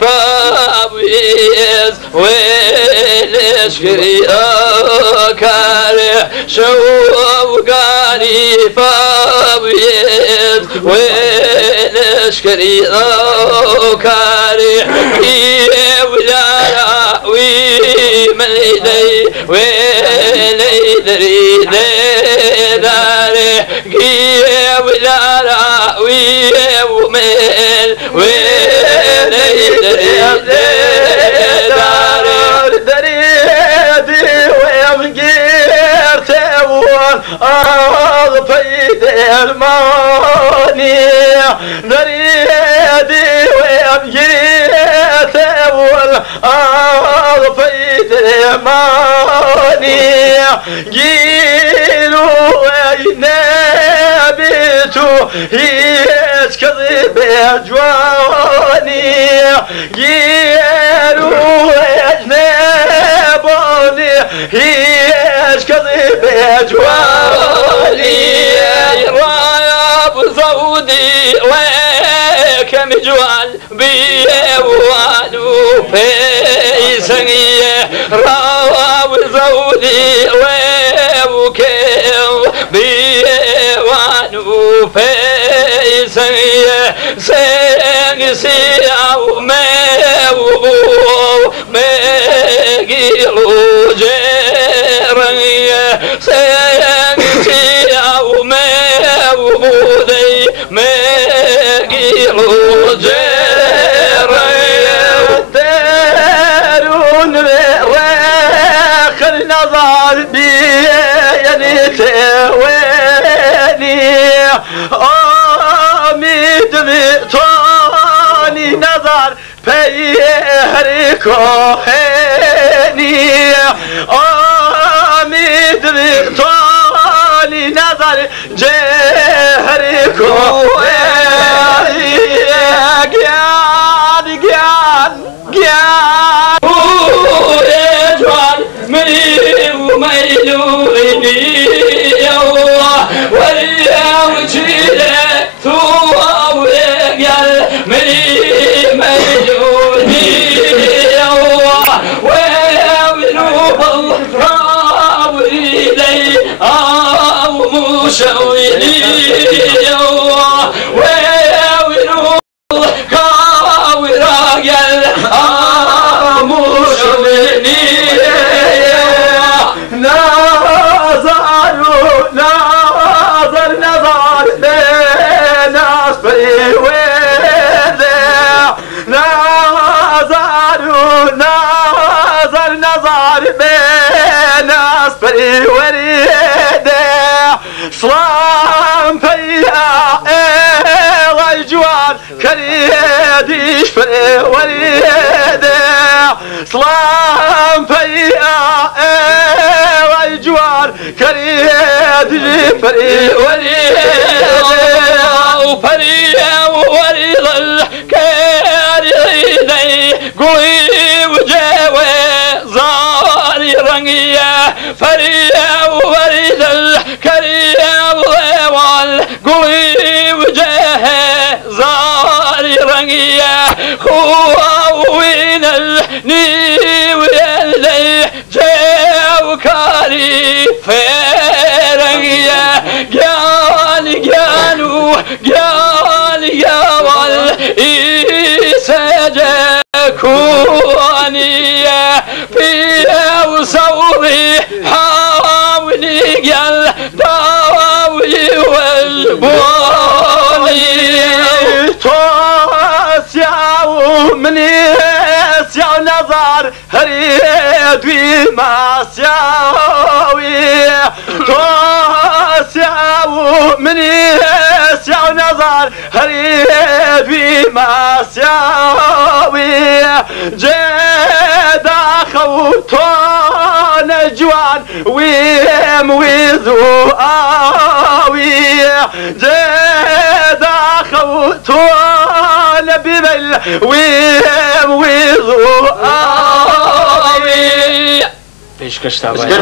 بابيز والاشكري كاره شوقاني بابيز والاشكري كاره ولا ومن يدي وليدري داره ولا ومن وليدري داره دريدي ويبقير تون أضفيد الماني دريدي ويبقير تون أضفيد الماني جيلوا نبيتو هيش كذب جواني جيلوا نبوني هيش كذب جواني رايا بزودي وكم جوال بيوانو فيسنيه رايا بزودي وكم بيوانو فيسنيه سنسي او ميو ميجيلو جرنيه سنسي او ميو دي ميجيلو جرنيه دارون راخر نظر بيني تويني آمد بطاني نظر بيهر كوهني آمد بطاني نظر جهر كوهني جان جان جان ويجوان ميلو ميلوني يوه واليوم جيله تو ويجل ميلوني يوه وينوب الراوي لي أو مشويني يوه وينوب الراوي راجل أو مشويني نظر بناس بيوذع نظر بناس بيوذع صلام فيها الجوار كريديش بيوذع صلام فيها الجوار كريديش بيوذع وفريا وريض الكاريدي قوي وجاوي زاري رنقية فريا وريض الكاريا والوال قوي وجاه زاري رنقية خوين النيوي اللي جاو كاري فرنقية قالوا قال يا والإيساجكونية فيها وصوري حاولي قال داوي والبولي توسع ومني يسع نظر هريد وما ساوي توسع ومني يسع نظر هريد وما ساوي جد خوتون جوان ويموذو آوي جد خوتون ببل ويموذو آوي پیشکش تابعی